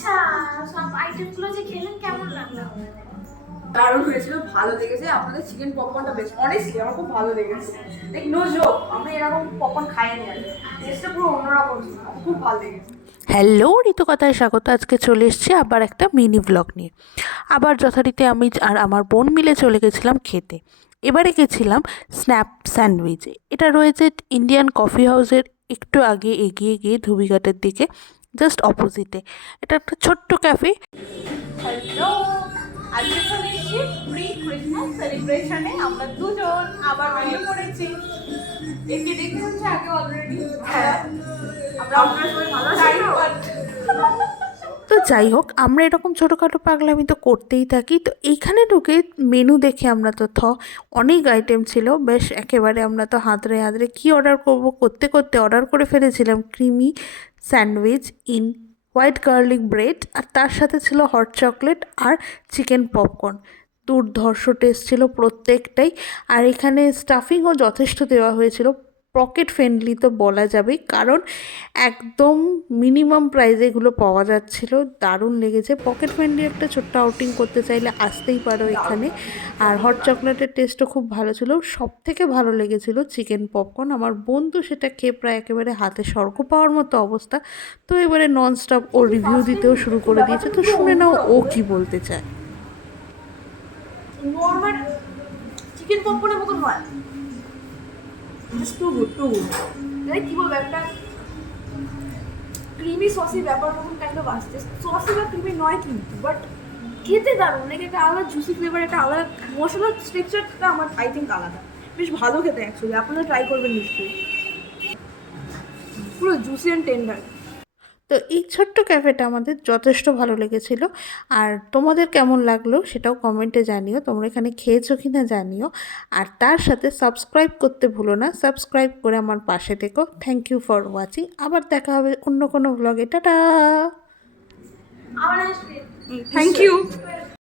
আচ্ছা, সব আইটেমগুলো যে খেলেন কেমন লাগলো? দারুণ হয়েছিল, ভালো লেগেছে। আপনাদের চিকেন পপকর্নটা বেশ অনেস্টলি আমার খুব ভালো লেগেছে। লাইক নো জোক, আমি এরকম পপকর্ন খাইনি আর টেস্টটা পুরো অন্যরকম ছিল, আমার খুব ভালো লেগেছে। হ্যালো, ঋতুকথায় স্বাগত। আজকে চলে এসেছি আবার একটা মিনি ব্লগ নিয়ে। আবার যথারীতি আমি আর আমার বোন মিলে চলে গেছিলাম খেতে। এবারে গেছিলাম স্ন্যাপ স্যান্ডউইচে। এটা রয়েছে ইন্ডিয়ান কফি হাউসের একটু আগে এগিয়ে গিয়ে ধুবিঘাটের দিকে, জাস্ট অপোজিটে। এটা একটা ছোট্ট ক্যাফে। হ্যালো, আজকে চলে এসেছি প্রি ক্রিসমাস সেলিব্রেশনে। আমরা দুজন আবার বেরিয়ে পড়েছি। একে দেখতে হচ্ছে আগে অলরেডি। হ্যাঁ, আপনারা সবাই ভালো আছেন? তো যাই হোক, আমরা এরকম ছোটোখাটো পাগলামি তো করতেই থাকি। তো এইখানে ঢুকে মেনু দেখে আমরা তো অনেক আইটেম ছিল, বেশ একেবারে আমরা তো হাতড়ে হাতড়ে কী অর্ডার করবো করতে করতে অর্ডার করে ফেলেছিলাম creamy sandwich in white garlic bread, আর তার সাথে ছিল হট চকলেট আর চিকেন পপকর্ন। দুর্ধর্ষ টেস্ট ছিল প্রত্যেকটাই। আর এখানে স্টাফিংও যথেষ্ট দেওয়া হয়েছিল, পকেট ফ্রেন্ডলি তো বলা যাবে, কারণ একদম মিনিমাম প্রাইসে এগুলো পাওয়া যাচ্ছিল। দারুণ লেগেছে। পকেট ফ্রেন্ডলি একটা ছোট্ট আউটিং করতে চাইলে আসতেই পারো এখানে। আর হট চকলেটের টেস্টও খুব ভালো ছিল। সব থেকে ভালো লেগেছিল চিকেন পপকর্ন। আমার বন্ধু সেটা খেয়ে প্রায় একেবারে হাতে স্বর্গ পাওয়ার মতো অবস্থা। তো এবারে ননস্টপ ও রিভিউ দিতেও শুরু করে দিয়েছে। তো শুনে নাও ও কি বলতে চায়। নর্মাল চিকেন পপকর্নের মতো নয়, just too good, too good. মানে কি বলবো, একটা ক্রিমি সসি ব্যাপার মতন কাইন্ড অফ আসছে। সসি বা ক্রিমি নয় কিন্তু, বাট খেতে দারুণ। অনেক একটা আলাদা জুসি ফ্লেভার, একটা আলাদা মশলার টেক্সচারটা আমার আই থিঙ্ক আলাদা। বেশ ভালো খেতে অ্যাকচুয়ালি, আপনারা ট্রাই করবেন নিশ্চয়ই। পুরো জুসি অ্যান্ড টেন্ডার। তো এই ছোট্ট ক্যাফেটা আমাদের যথেষ্ট ভালো লেগেছিল। আর তোমাদের কেমন লাগলো সেটাও কমেন্টে জানিও, তোমরা এখানে খেয়েছো কি না জানিও। আর তার সাথে সাবস্ক্রাইব করতে ভুলো না, সাবস্ক্রাইব করে আমার পাশে থেকো। Thank you for watching. আবার দেখা হবে অন্য কোনো ব্লগে। টাটা। আবার আসবে। Thank you.